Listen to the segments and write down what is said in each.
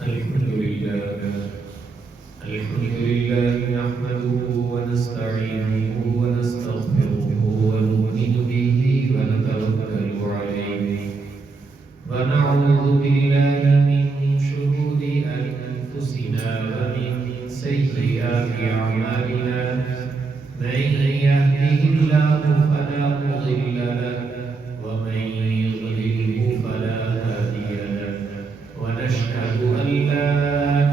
الحمد لله نحمده ونستعينه ونستغفره ونؤمن به ونتوكل عليه ونعوذ بالله من شرور أنفسنا ومن سيئات أعمالنا من يهده الله فلا مضل له ومن يضلله فلا هادي له ونشهد أن لا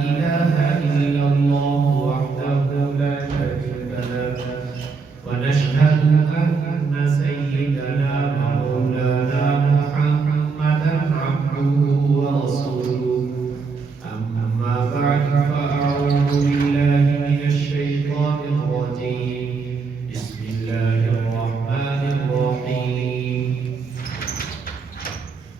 إله إلا الله وحده لا شريك له ونشهد أن سيدنا ومولانا محمدا عبده ورسوله أما بعد فأعوذ بالله من الشيطان الرجيم بسم الله الرحمن الرحيم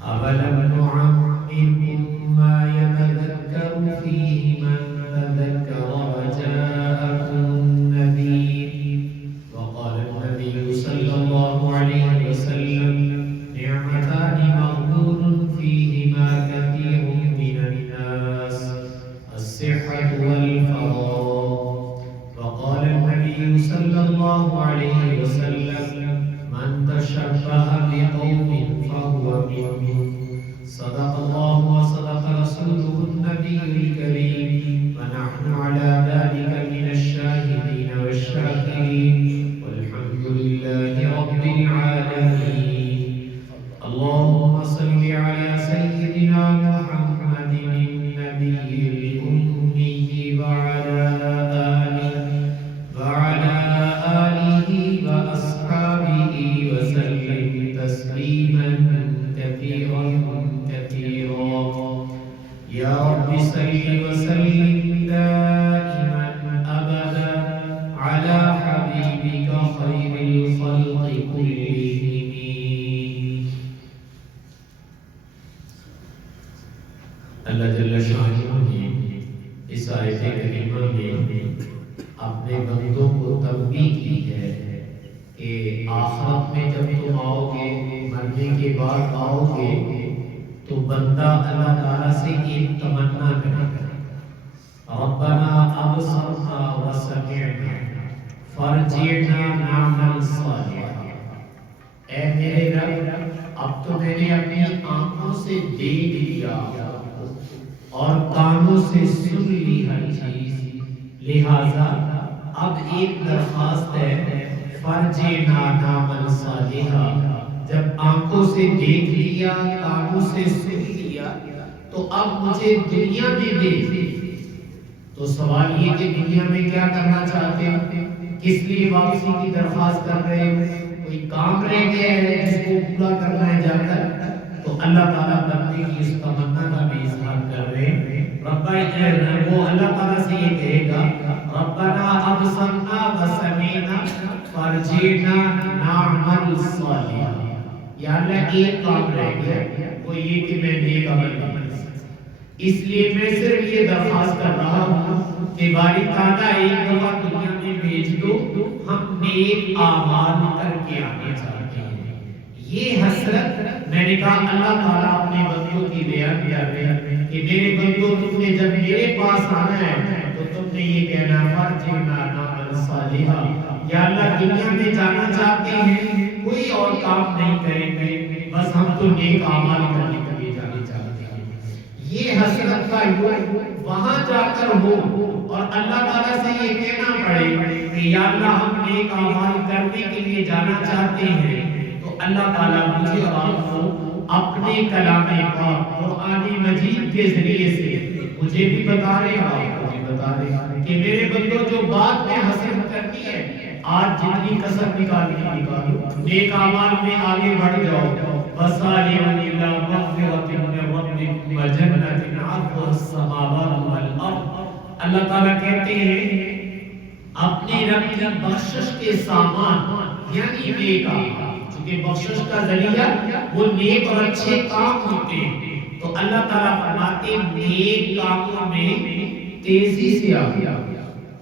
أولم نعمركم ما يتذكر فيه من تذكر وجاءكم النذير وقال النبي صلى الله عليه وسلم نعمتان مغبون فيهما كثير من الناس الصحة والفراغ وقال النبي صلى الله عليه وسلم من تشبه بقوم فهو منهم صدق الله وصدق رسوله النبي الكريم ونحن على ذلك من الشاهدين والشاكرين والحمد لله رب العالمين اللهم صل على سيدنا محمد النبي الأمي وعلى آله وأصحابه وسلم تسليما كثيرا كثيرا يا رب صل وسلم دائما أبدا على حبيبك خير الخلق كلهم اللہ جل شانہ نے اس آیت کریمہ میں اپنے بندوں کو تنبیہ کی ہے کہ آخرت میں جب تم آؤ گے مرنے کے بعد آؤ گے تو بندہ اللہ تعالیٰ سے ایک تمنا کرے گا ربنا ابصرنا وسمعنا فرجعنا نعمل صالحا اے میرے رب اب تو میں نے اپنی آنکھوں سے دیکھ لیا اور کانوں سے سن لی ہر چیز لہذا اب ایک درخواست ہے فرجعنا نعمل صالحا جب آنکھوں سے دیکھ لیا کانوں سے سن لیا تو اب مجھے دنیا میں بھیج دے تو سوال یہ کہ دنیا میں کیا کرنا چاہتے ہیں کس لیے واپسی کی درخواست کر رہے ہیں کوئی کام رہ گیا ہے جس کو پورا کرنا ہے جا کر تو اللہ تعالیٰ بندے کی اس تمنا کا بھی اظہار کر رہے ہیں وہ اللہ تعالیٰ سے یہ کہے گا ربنا ابصرنا وسمعنا فرجعنا نعمل صالحا یا اللہ ایک کام رہ گیا وہ یہ کہ میں نیک عمل کروں اس لیے میں صرف یہ درخواست کر رہا ہوں کہ باری تعالیٰ ایک دفعہ دنیا میں بھیج دو ہم نیک اعمال کر کے آنے چاہتے ہیں یہ حسرت میں نے کہا اللہ تعالیٰ اپنے بندوں کی بیان کر رہے ہیں کہ میرے بندوں تم نے جب میرے پاس آنا ہے تو تم نے یہ کہنا فرجعنا نعمل صالحا یا اللہ دنیا میں جانا چاہتے ہیں کوئی اور کام نہیں کریں گے بس ہم تو نیک اعمال کرنے کے لیے جانا چاہتے ہیں یہ حسرت کا یوم وہاں جا کر ہو اور اللہ تعالیٰ سے یہ کہنا پڑے کہ یا اللہ ہم نیک اعمال کرنے کے لیے جانا چاہتے ہیں تو اللہ تعالیٰ مجھے اور آپ کو اپنے کلام پاک قرآن مجید کے ذریعے سے مجھے بھی بتا رہے ہیں آپ کو بھی بتا رہے ہیں کہ میرے بندوں جو بات میں حسرت کرنی ہے آج جتنی کسر نکالو نیک اعمال میں آگے بڑھ جاؤ وسارعوا الی مغفرۃ من ربکم وجنۃ عرضها السماوات والارض اللہ تعالیٰ کہتے ہیں اپنے رب کی بخشش کے سامان یعنی نیک اعمال چونکہ بخشش کا ذریعہ وہ نیک اور اچھے کام ہوتے ہیں تو اللہ تعالیٰ فرماتے ہیں نیک کاموں میں تیزی سے آگے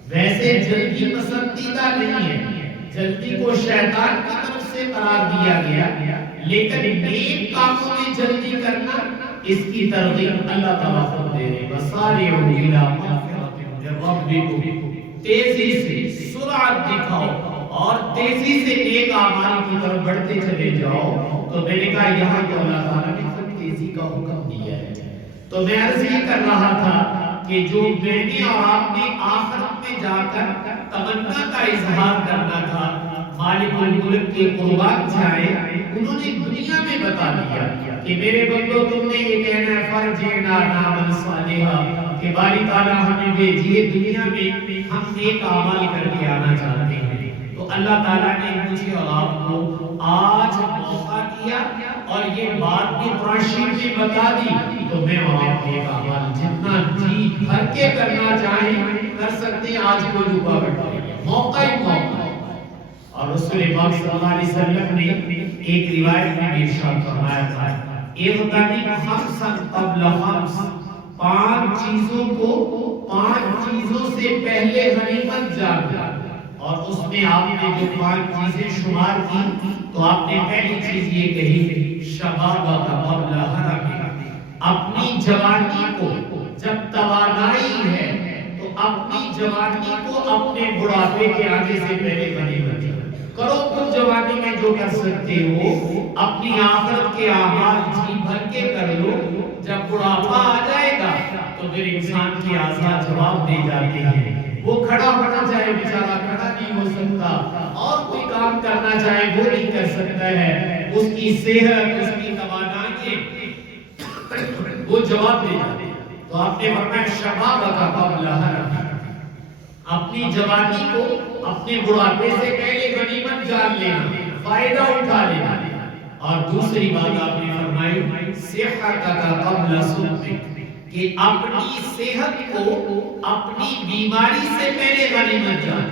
ویسے جلدی پسندیدہ نہیں ہے جلدی کو شیطان کی طرف سے قرار دیا گیا لیکن نیک کاموں میں جلدی کرنا اس کی ترغیب اللہ تعالیٰ خود دے رہے وَسَارِعُوا إِلَىٰ مَغْفِرَةٍ مِّن رَّبِّكُمْ، تیزی سے سرعت دکھاؤ اور تیزی سے نیک اعمال کی طرف بڑھتے چلے جاؤ۔ تو میں نے کہا یہاں تو اللہ تعالیٰ نے خود تیزی کا حکم دیا ہے۔ تو میں عرض یہ کر رہا تھا کہ جو میں نے اور آپ نے آخرت میں جا کر تمنا کا اظہار کرنا تھا، مالک الملک کے قربان جائے، انہوں نے دنیا میں بتا دیا کہ میرے بندو تم نے یہ کہنا ہے فرجعنا نعمل صالحا، کہ باری تعالیٰ ہمیں بھیجیے دنیا میں، ہم نیک اعمال کر کے آنا چاہتے ہیں۔ تو اللہ تعالیٰ نے مجھے اور آپ کو آج موقع دیا اور یہ بات بھی قرآن شریف میں بتا دی، تو میں اور آپ نیک اعمال جتنا جی بھر کے کرنا چاہیں کر سکتے ہیں۔ آج کوئی رکاوٹ نہیں ہے، موقع ہی موقع ہے۔ اور رسول پاک صلی اللہ علیہ وسلم نے ایک روایت میں ارشاد فرمایا تھا اغتنم خمسا قبل خمس، پانچ چیزوں کو پانچ چیزوں سے پہلے غنیمت جان۔ اور اس میں آپ نے جو پانچ چیزیں شمار کی تو آپ نے پہلی چیز یہ کہی شبابک قبل حرمک، اپنی جوانی کو جب توانائی ہے تو اپنی جوانی کو اپنے بڑھاپے کے آنے سے پہلے غنیمت کرو۔ تم جوانی میں جو کر سکتے ہو اپنی آخرت کے اعمال جی بھر کے کر لو، جب بڑھاپا آ جائے گا تو پھر انسان کی اعضاء جواب دے جاتے ہیں، وہ کھڑا ہونا چاہے بیچارہ کھڑا نہیں ہو سکتا، اور کوئی کام کرنا چاہے وہ نہیں کر سکتا ہے، اس کی صحت اس کی توانائی وہ جواب دے جاتے ہیں۔ تو آپ نے فرمایا شبابک قبل حرمک، اپنی جوانی کو اپنے بڑھاپے سے پہلے غنیمت جان لینا، فائدہ اٹھا لینا۔ اور دوسری بات آپ نے فرمائی صحتک قبل سقمک، کہ اپنی صحت کو اپنی بیماری سے پہلے غنیمت جان۔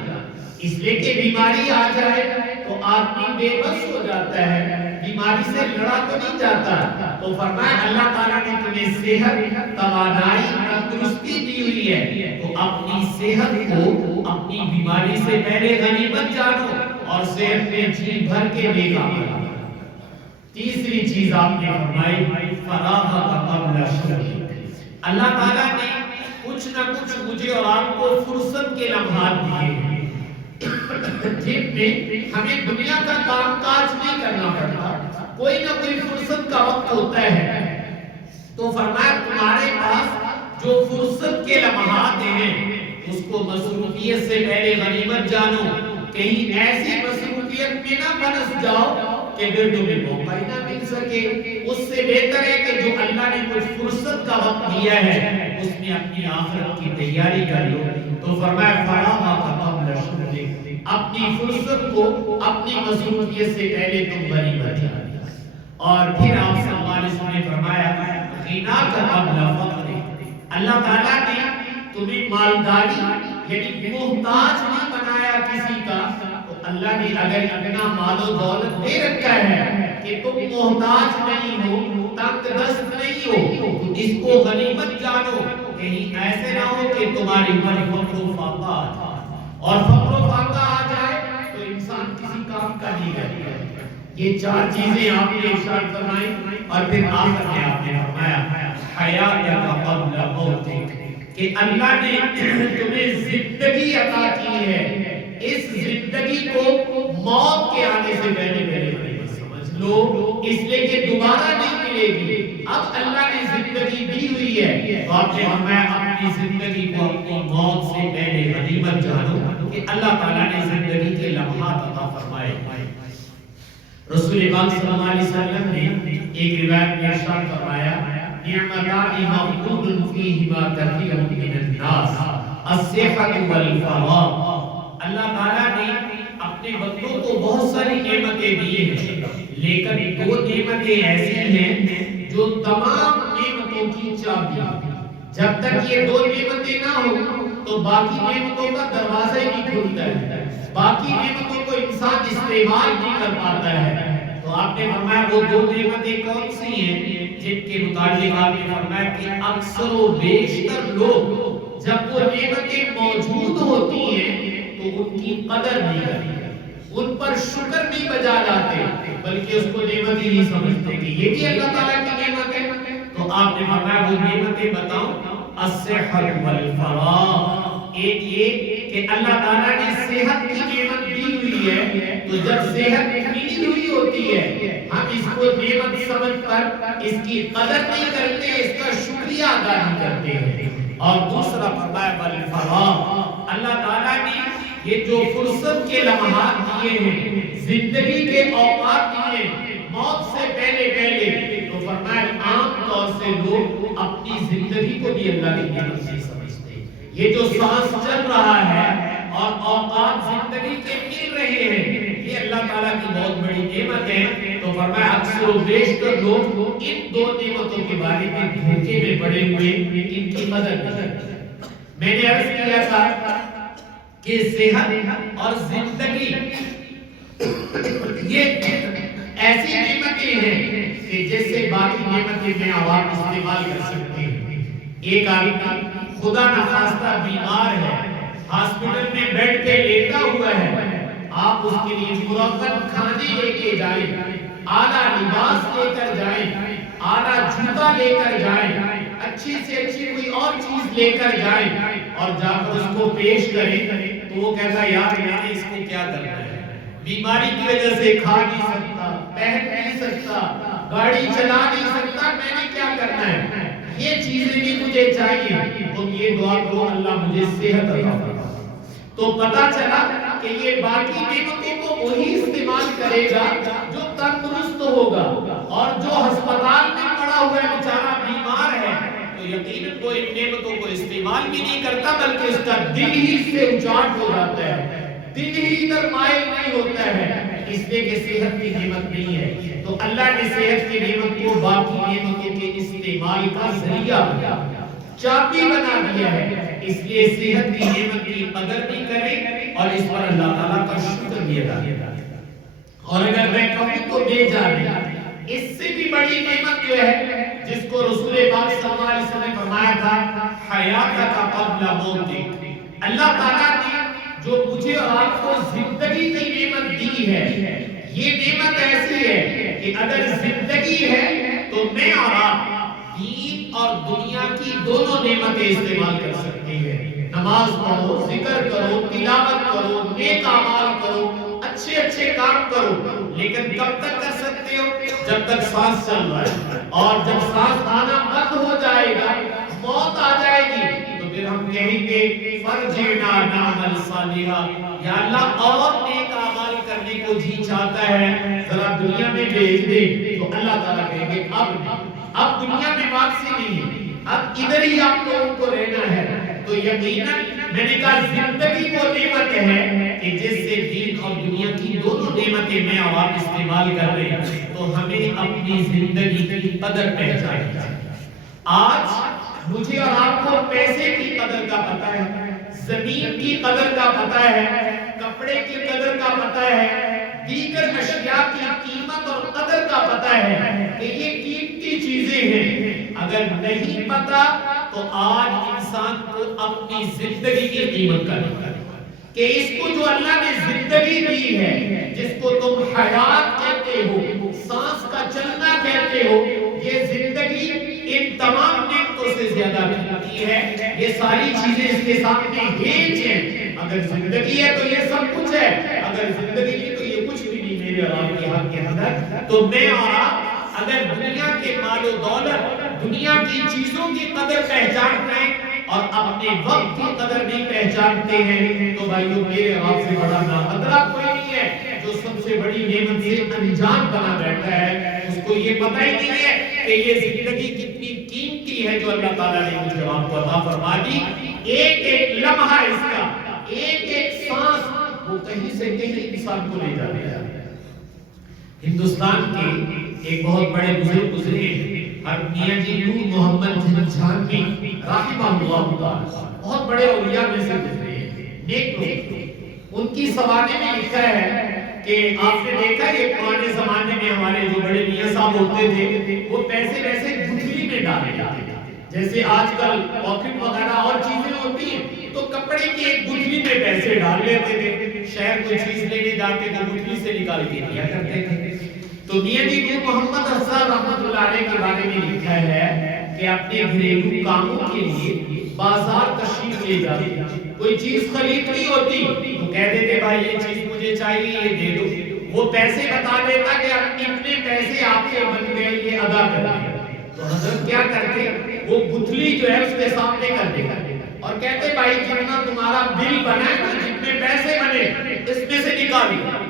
اس لیے کہ بیماری آ جائے تو آدمی بے بس ہو جاتا ہے، بیماری سے لڑا تو نہیں جاتا۔ تو فرمایا اللہ تعالیٰ نے تمہیں صحت، توانائی، تندرستی دی ہوئی ہے، تو اپنی صحت کو اپنی بیماری سے پہلے غنیمت جانو اور صحت میں جی بھر کے نیک عمل کرو۔ تیسری چیز آپ نے فرمائی فراغک قبل شغلک، اللہ تعالیٰ نے کچھ نہ کچھ مجھے اور آپ کو فرصت کے لمحات دیے ہیں جن میں ہمیں دنیا کا کام کاج نہیں کرنا پڑتا، کوئی نہ کوئی فرصت کا وقت ہوتا ہے۔ تو فرمایا تمہارے پاس جو فرصت کے لمحات ہیں اس کو مصروفیت سے پہلے غنیمت جانو، کہیں ایسی مصروفیت میں نہ پھنس جاؤ کہ پھر تمہیں موقع ہی نہ مل سکے۔ اس سے بہتر ہے کہ جو اللہ نے کچھ فرصت کا وقت دیا ہے اس میں اپنی آخرت کی تیاری کر لو۔ تو فرمایا فراغک قبل شغلک، اپنی فرصت کو اپنی مصروفیت سے پہلے تم غنیمت جانو۔ اور پھر آپ صلی اللہ علیہ وسلم نے فرمایا غناک قبل فقرک، اللہ تعالیٰ نے تمہیں مالداری یعنی محتاج نہیں بنایا کسی کا، تو اللہ نے اگر اتنا مال و دولت دے رکھا ہے کہ تم محتاج نہیں ہو، تنگ دست نہیں ہو، تو اس کو غنیمت جانو، کہیں ایسے نہ ہو کہ تمہاری اوپر فقر و فاقہ آ جائے، اور فقر و فاقہ آ جائے تو انسان کسی کام کا نہیں رہتا۔ یہ چار چیزیں آپ نے ارشاد فرمائی، اور پھر آخر میں آپ نے فرمایا حیاتک قبل موتک، کہ اللہ نے تمہیں زندگی عطا کی ہے، اس زندگی کو موت کے آنے سے پہلے پہلے سمجھ لو، اس لیے کہ دوبارہ نہیں ملے گی۔ اب اللہ نے زندگی دی ہوئی ہے، تو آپ نے فرمایا اپنی زندگی کو اپنی موت سے پہلے غنیمت جانو، کہ اللہ تعالیٰ نے زندگی کے لمحات عطا فرمائے۔ رسول پاک صلی اللہ علیہ وسلم نے ایک روایت میں ارشاد فرمایا نعمتان مغبون فیہما کثیر من الناس الصحۃ والفراغ، اللہ تعالیٰ نے اپنے بندوں کو بہت ساری نعمتیں دی ہیں، لیکن دو نعمتیں ایسی ہیں جو تمام نعمتوں کی چابی ہیں۔ جب تک یہ دو نعمتیں نہ ہوں تو باقی نعمتوں کا دروازہ ہی نہیں کھلتا ہے، باقی نعمتوں کو انسان استعمال نہیں کر پاتا ہے۔ تو آپ نے فرمایا وہ دو نعمتیں کون سی ہیں جن کے متعلق آپ نے فرمایا کہ اکثر و بیشتر لوگ جب وہ نعمتیں موجود ہوتی ہیں تو ان کی قدر نہیں کرتے، ان پر شکر نہیں بجا لاتے، بلکہ اس کو نعمت ہی نہیں سمجھتے کہ یہ بھی اللہ تعالیٰ کی نعمت ہے۔ تو تو آپ نے فرمایا وہ نعمتیں بتاؤں، الصحت والفراغ، ایک یہ کہ اللہ تعالیٰ نے صحت کی نعمت دی ہوئی ہے، تو جب صحت ملی ہوئی ہوتی ہے ہم اس کو نعمت سمجھ کر اس کی قدر نہیں کرتے، اس کا شکریہ ادا نہیں کرتے ہیں۔ اور دوسرا فرمایا والفراغ، اللہ تعالیٰ نے یہ جو فرصت کے لمحات دیے ہیں، زندگی کے اوقات دیے موت سے پہلے تو فرمایا عام طور سے لوگ اپنی زندگی کو بھی اللہ کی نعمت سے سمجھتے ہیں۔ یہ جو سانس چل رہا ہے اور اوقات زندگی کے مل رہے ہیں، یہ اللہ تعالیٰ کی بہت بڑی نعمت ہے۔ تو فرمایا اکثر و بیشتر لوگ ان دو نعمتوں کے بارے میں دھوکے میں پڑے ہوئے، ان کی قدر نہیں کرتے۔ میں نے عرض کیا تھا کہ صحت اور زندگی یہ ایسی نعمتیں ہیں کہ جیسے باقی نعمتیں میں عوام استعمال کر سکتے ہیں۔ ایک آدمی خدا نخواستہ بیمار ہے، ہاسپٹل میں بیڈ پہ لیٹا ہوا ہے، آپ اس کے لیے مرغن کھانے لے کے جائیں، اعلیٰ لباس لے کر جائیں، اعلیٰ جوتا لے کر جائیں، اچھی سے اچھی کوئی اور چیز لے کر جائیں اور جا کر اس کو پیش کریں، تو وہ کہتا ہے یار میں نے اس کو کیا کرنا ہے، بیماری کی وجہ سے کھا نہیں سکتا، پہن نہیں سکتا، گاڑی چلا نہیں سکتا، میں نے کیا کرنا ہے، یہ چیزیں بھی مجھے چاہیے، تم یہ دعا کرو اللہ مجھے صحت عطا فرما۔ تو پتا چلا کہ یہ باقی نعمتوں کو وہی استعمال کرے گا جو تندرست ہوگا، اور جو ہسپتال میں پڑا ہوا ہے بیچارہ بیمار ہے تو یقیناً وہ ان نعمتوں کو استعمال بھی نہیں کرتا، بلکہ اس کا دل ہی اس سے اچاٹ ہو جاتا ہے، دل ہی ادھر مائل نہیں ہوتا ہے، اس لیے کہ صحت کی نعمت نہیں ہے۔ تو اللہ نے صحت کی نعمت کو باقی نعمتوں کے استعمال کا ذریعہ چابی بنا دیا ہے، اس لیے صحت کی نعمت کی قدر بھی کریں اور اس پر اللہ تعالیٰ کا شکر بھی ادا کریں۔ اور اگر میں کہوں تو بے جان اس سے بھی بڑی نعمت جو ہے جس کو رسول پاک صلی اللہ علیہ وسلم نے فرمایا تھا حیاتک قبل موتک، اللہ تعالیٰ نے جو مجھے اور آپ کو زندگی کی نعمت دی ہے، یہ نعمت ایسی ہے کہ اگر زندگی ہے تو میں اور آپ دین اور دنیا کی دونوں نعمتیں استعمال کر سکتے ہیں۔ نماز پڑھو، ذکر کرو، تلاوت کرو، نیک اعمال کرو، اچھے کام کرو، لیکن کب تک کر سکتے ہو؟ جب تک سانس چل رہا ہے، اور جب سانس آنا بند ہو جائے گا، موت آ جائے گی، تو پھر ہم کہیں گے فرجعنا نعمل صالحا، یا اللہ اور نیک اعمال کرنے کو جی چاہتا ہے، ذرا دنیا میں بھیج دے۔ تو اللہ تعالیٰ کہیں گے اب دنیا میں واپسی نہیں ہے، اب ادھر ہی آپ لوگوں کو رہنا ہے۔ تو یقیناً میں نے کہا زندگی وہ نعمت ہے کہ جس سے دین اور دنیا کی دونوں نعمتیں میں اور آپ استعمال کر رہے ہیں، تو ہمیں اپنی زندگی کی قدر پہچانی چاہیے۔ آج مجھے اور آپ کو پیسے کی قدر کا پتہ ہے، زمین کی قدر کا پتہ ہے، کپڑے کی قدر کا پتہ ہے، دیگر اشیاء کی قیمت اور قدر کا پتہ ہے کہ یہ قیمتی چیزیں ہیں۔ اگر نہیں پتا تو آج انسان کو اپنی زندگی کی قیمت کا نہیں پتا کہ اس کو جو اللہ نے زندگی دی ہے، جس کو تم حیات کہتے ہو، سانس کا چلنا کہتے ہو، یہ زندگی ان تمام نعمتوں سے زیادہ قیمتی ہے۔ یہ ساری چیزیں اس کے سامنے ہیچ ہیں۔ اگر زندگی ہے تو یہ سب کچھ ہے، اگر زندگی نہیں تو یہ کچھ بھی نہیں میرے اور آپ کے ہاتھ کے اندر۔ تو میں اور آپ اگر دنیا کے مال و دولت، دنیا کی چیزوں کی قدر پہچانتے ہیں اور اپنے وقت کی قدر نہیں پہچانتے ہیں، تو بھائیو میرے آپ سے بڑا ناقدرہ کوئی نہیں ہے جو سب سے بڑی نعمت سے انجان بنا بیٹھا ہے۔ اس کو یہ پتہ ہی نہیں ہے کہ یہ زندگی کتنی قیمتی ہے جو اللہ تعالیٰ نے مجھے آپ کو عطا فرما دی۔ ایک لمحہ اس کا، ایک سانس وہ کہیں سے کہیں انسان کو لے جاتا ہے۔ ہندوستان کے ایک بہت بڑے بزرگ گزرے میاں جی نور محمد جھانوی رحمہ اللہ تعالی، بہت بڑے اولیاء میں سے گزرے ہیں، نیک لوگ۔ ان کی سوانے میں لکھا ہے کہ آپ نے دیکھا یہ پرانے زمانے میں ہمارے جو بڑے میاں صاحب ہوتے تھے وہ پیسے ویسے گٹھلی میں ڈالے جاتے تھے، جیسے آج کل پاکٹ وغیرہ اور چیزیں ہوتی ہیں تو کپڑے کی ایک گٹھلی میں پیسے ڈال لیتے تھے، شہر کوئی چیز لینے جاتے تو گٹھلی سے نکال کے دیا کرتے تھے۔ تو میاں جی نور محمد حسن رحمۃ اللہ علیہ کے بارے میں لکھا ہے کہ اپنے گھریلو کاموں کے لیے بازار تشریف لے جاتے، کوئی چیز خریدنی ہوتی تو کہہ دیتے بھائی یہ چیز مجھے چاہیے یہ دے دو، وہ پیسے بتا دیتا کہ اب اتنے پیسے آپ کے بن گئے یہ ادا کر دیں، تو حضرت کیا کرتے وہ گتھلی جو ہے اس کے سامنے کر دیتا اور کہتے بھائی جتنا تمہارا بل بنا ہے نا، جتنے پیسے بنے اس میں سے نکالو۔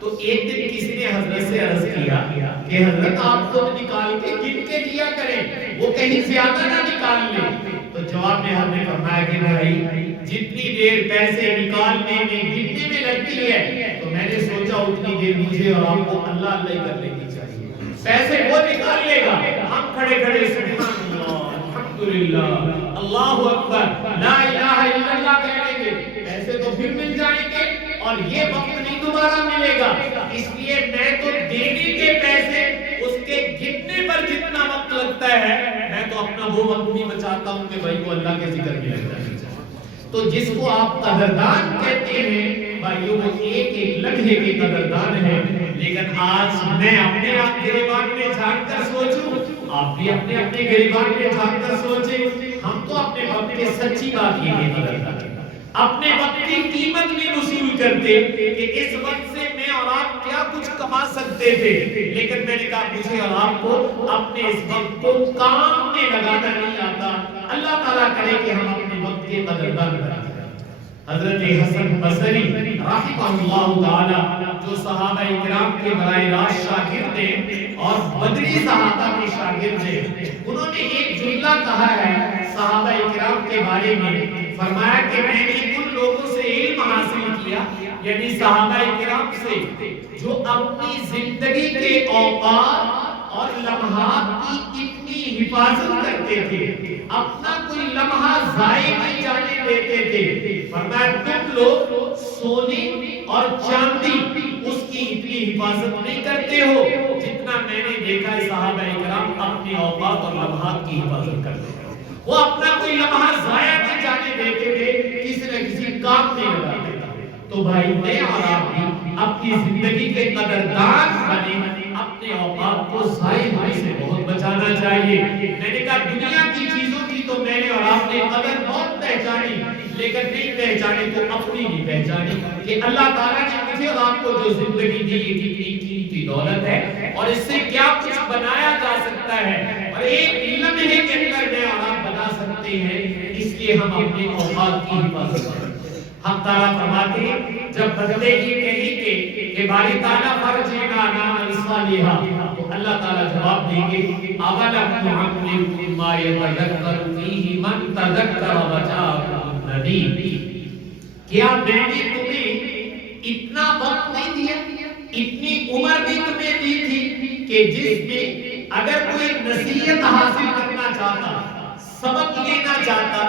تو ایک دن کسی نے حضرت سے عرض کیا کہ حضرت آپ خود نکال کے گن کے دیا کریں، وہ کہیں زیادہ نہ نکال لیں۔ تو جواب میں ہم نے فرمایا کہ بھائی جتنی دیر پیسے نکالنے میں گننے میں لگتی ہے تو میں نے سوچا اتنی دیر مجھے اور آپ کو اللہ اللہ کر لینی چاہیے، پیسے وہ نکال لے گا، ہم کھڑے کھڑے سبحان اللہ الحمدللہ اللہ اکبر لا الہ الا اللہ کہہ لیں گے، پیسے تو پھر مل جائیں گے اور یہ وقت نہیں دوبارہ ملے گا۔ اس لیے میں تو دینے کے پیسے اس کے گننے پر جتنا وقت لگتا ہے میں تو اپنا وہ وقت بھی بچاتا ہوں کہ بھائی کو اللہ کے ذکر میں لگتا ہے۔ تو جس کو آپ قدردان کہتے ہیں بھائیوں وہ ایک ایک لمحے کے قدردان ہے، لیکن آج میں اپنے آپ گریبان میں جھانک کر سوچوں، آپ بھی اپنے اپنے گریبان میں جھانک کر سوچیں، ہم تو اپنے وقت کے سچی بات یہ نہیں قدردان اپنے وقت کی قیمت بھی وصول کرتے کہ اس وقت سے میں اور آپ کیا کچھ کما سکتے تھے، لیکن میں نے کہا مجھے اور آپ کو اپنے اس وقت کو کام میں لگانا نہیں آتا۔ اللہ تعالیٰ کرے کہ ہم اپنے وقت کے قدردان بنیں۔ حضرت حسن بصری رحمہ اللہ تعالی جو صحابہ کرام کے براہ راست شاگرد تھے اور بدری صحابہ کے شاگرد تھے، انہوں نے ایک جملہ کہا ہے صحابہ کرام کے بارے میں، فرمایا کہ میں نے ان لوگوں سے علم حاصل کیا، یعنی صحابہ کرام سے جو اپنی زندگی کے اوقات اور لمحات کی اتنی حفاظت کرتے تھے، اپنا کوئی لمحہ ضائع نہیں جانے دیتے تھے۔ فرمایا تم لوگ سونے اور چاندی اس کی اتنی حفاظت نہیں کرتے ہو جتنا میں نے دیکھا ہے صحابہ کرام اپنے اوقات اور لمحات کی حفاظت کرتے ہیں۔ وہ اپنا کوئی لمحہ ضائع نہیں جانے دیتے تھے، کسی نہ کسی کام میں لگاتے تھے۔ تو بھائی میں اور آپ بھی اپنی زندگی کے قدردان بنے، اپنے اوقات کو ضائع ہونے سے بہت بچانا چاہیے۔ میں نے کہا دنیا کی چیزوں کی تو میں نے اور آپ نے قدر بہت پہچانی، لیکن نہیں پہچانی تو اپنی نہیں پہچانی کہ اللہ تعالیٰ نے مجھے اور آپ کو جو زندگی دی یہ کتنی قیمتی دولت ہے اور اس سے کیا کچھ بنایا جا سکتا ہے اور ایک لمحے کے اندر میں اور آپ بنا سکتے ہیں۔ اس لیے ہم اپنے اوقات کی حفاظت کریں۔ ہم تعالیٰ فرماتے ہیں جب بندے یہ کہیں کہ باری تعالیٰ فرجنا نام صالحہ تو اللہ تعالیٰ جواب دیں گے اولم نعمرکم ما یتذکر فیہ من تذکر وجاءکم النذیر، کیا میں نے تمہیں اتنا وقت نہیں دیا، اتنی عمر بھی تمہیں دی تھی کہ جس میں اگر کوئی نصیحت حاصل کرنا چاہتا، سبق لینا چاہتا،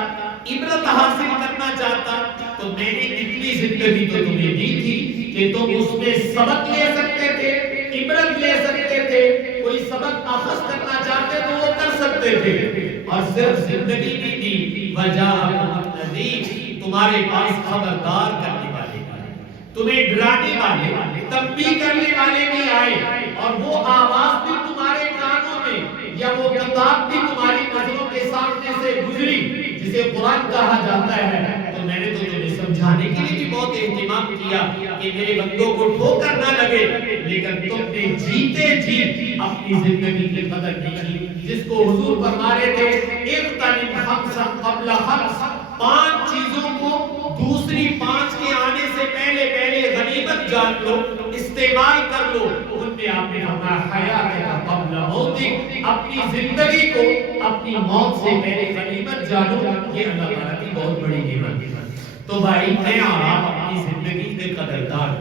عبرت حاصل کرنا چاہتا تو میں نے اتنی زندگی تو تمہیں دی تھی کہ تم اس میں سبق لے سکتے تھے، عبرت لے سکتے تھے، کوئی سبق اخذ کرنا چاہتے تو وہ کر سکتے تھے، اور صرف زندگی نہیں دی وجاءکم النذیر، تمہارے پاس خبردار کرنے والے، تمہیں ڈرانے والے، تنبیہ کرنے والے بھی آئے، اور وہ آواز بھی تمہارے کانوں میں یا وہ کتاب بھی تمہاری نظروں کے سامنے سے گزری جسے قرآن کہا جاتا ہے، تو میں نے تو تمہیں سمجھانے کے لیے بھی بہت اہتمام کیا کہ میرے بندوں کو ٹھوکر نہ لگے، لیکن تم نے جیتے جی اپنی زندگی کی قدر نہیں کی، جس کو حضور فرما رہے تھے اغتنم خمسا قبل خمس، 5 چیزوں کو دوسری 5 کے آنے سے پہلے غنیمت جان لو، استعمال کر لو۔ ان میں آپ نے فرمایا حیات قبل موتک، اپنی زندگی کو اپنی موت سے پہلے غنیمت جانو، یہ اللہ تعالیٰ کی بہت بڑی نعمت ہے۔ تو بھائی میں اور آپ اپنی زندگی کے قدردان